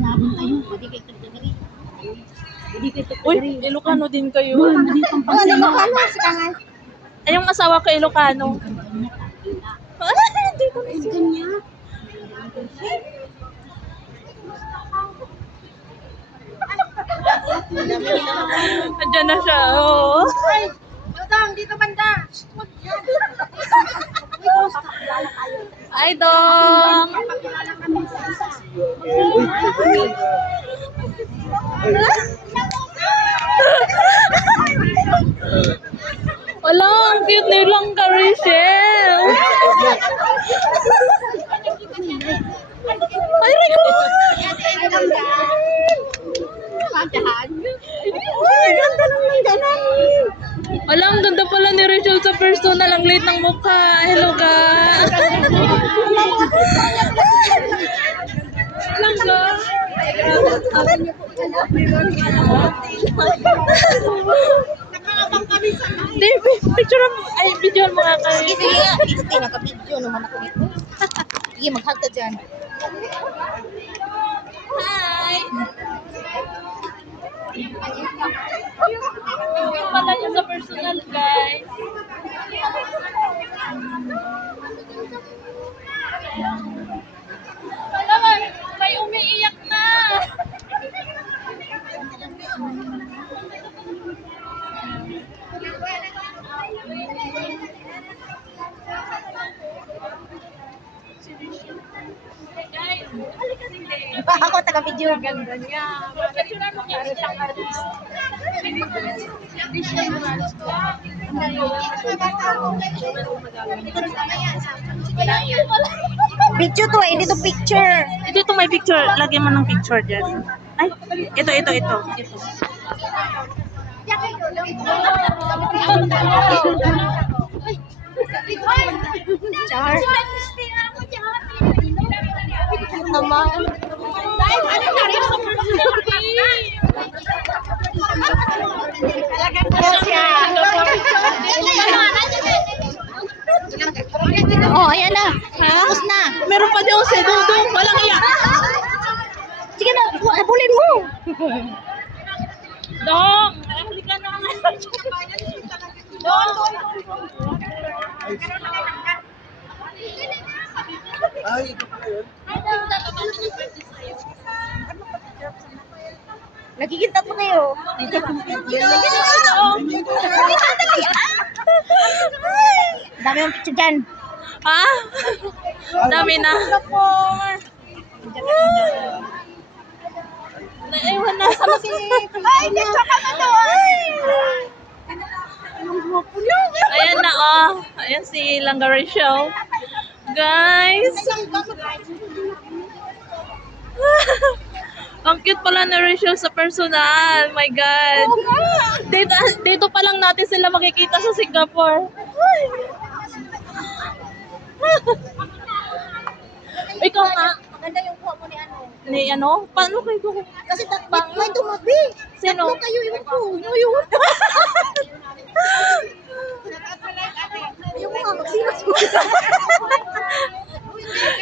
Nabon tayo. Pwede kayo tagdagari. Uy, Ilocano din kayo. Ilocano, si Kangay. Ay, yung asawa ko Ilocano. Dito na siya. Kanya. Nandiyan na siya. Oo. Ay, Dodong, dito banda. Ay, Dong. Wala, ang cute nilang Carishel. Ay, Rico. Wala, ang ganda pala ni Rachel sa personal. Ang liit ng mukha. Hello, ka. Langga. David, picture mo. Ay, video mo nga kayo. Sige nga. Sige, naka-video naman ako nito. Sige, mag-hug ka dyan. Hi! Yung pala niya sa personal, guys. Wala man, may umiiyak na. Guys, halika din. Ako, taga-video. Ganda niya. Picturean mo niya siyang artist. Hindi siya artist. Video to eh, dito picture. Dito may picture. Lagyan mo ng picture dyan. Ay, ito. Char. Naman. Oh, ayan na. Tapos na. Meron pa daw si Dudong. Walang iyak. Sige na, abulin mo. Dong! Halika na nga. Dong! Ay, ito pala yun. Nagkikita po kayo. Dami yung picture dyan. Ha? Dami na. Naiwan na. Ay, dito ka na to. Ayan na, oh. Ayan si Langgaray Show. Guys. Ang cute pala na Rachel sa personal. My God. Dito pa lang natin sila makikita sa Singapore. Ikaw nga. Maganda yung kuha mo ni ano. Ni ano? Paano kayo ko? Kasi may tumabi. Sino? Tatlo kayo yung ko. Yun. Yung mga magsinas mo.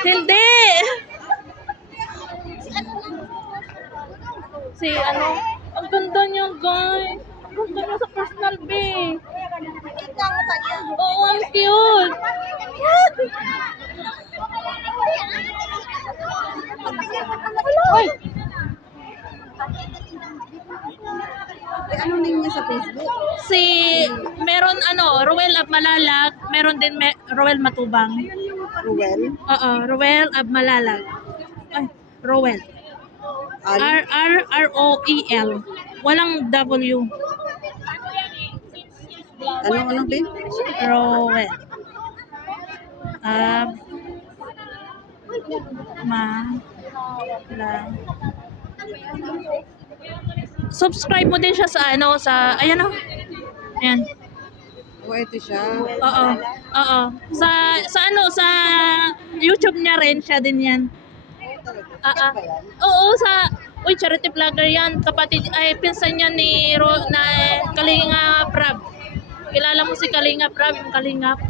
Hindi. Si ano? Ang ganda niya, guys. Ang ganda niya sa personal, babe. Kita mo pa niya. Oo, ang cute. Hoy! Ano name niya sa Facebook? Si, meron ano, Ruel Abmalalag, meron din Ruel Matubang. Ruel? Oo, Ruel Abmalalag. Ay, Ruel. R-O-E-L. Walang W. Ano din? Ruel. Subscribe mo din siya sa ano, sa, ayan o. Ayan. Oh, ito siya. Oo. Oo. Sa ano, sa YouTube niya rin, siya din yan. Oo, sa, uy, charity vlogger yan. Kapatid, ay, pinsan niya ni Kalinga Prab. Kilala mo si Kalinga Prab, yung Kalingap?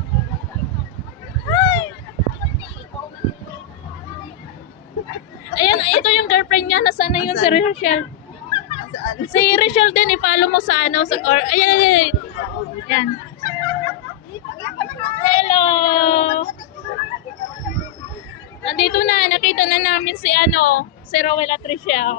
Hi! Ayan, ito yung girlfriend niya. Nasaan na yun si Rachel? Si Rachel din, i-follow mo sa ano. Or, ayan, ayan. Ayan. Hello! Nandito na, nakita na namin si ano, si Rowell at Rachel.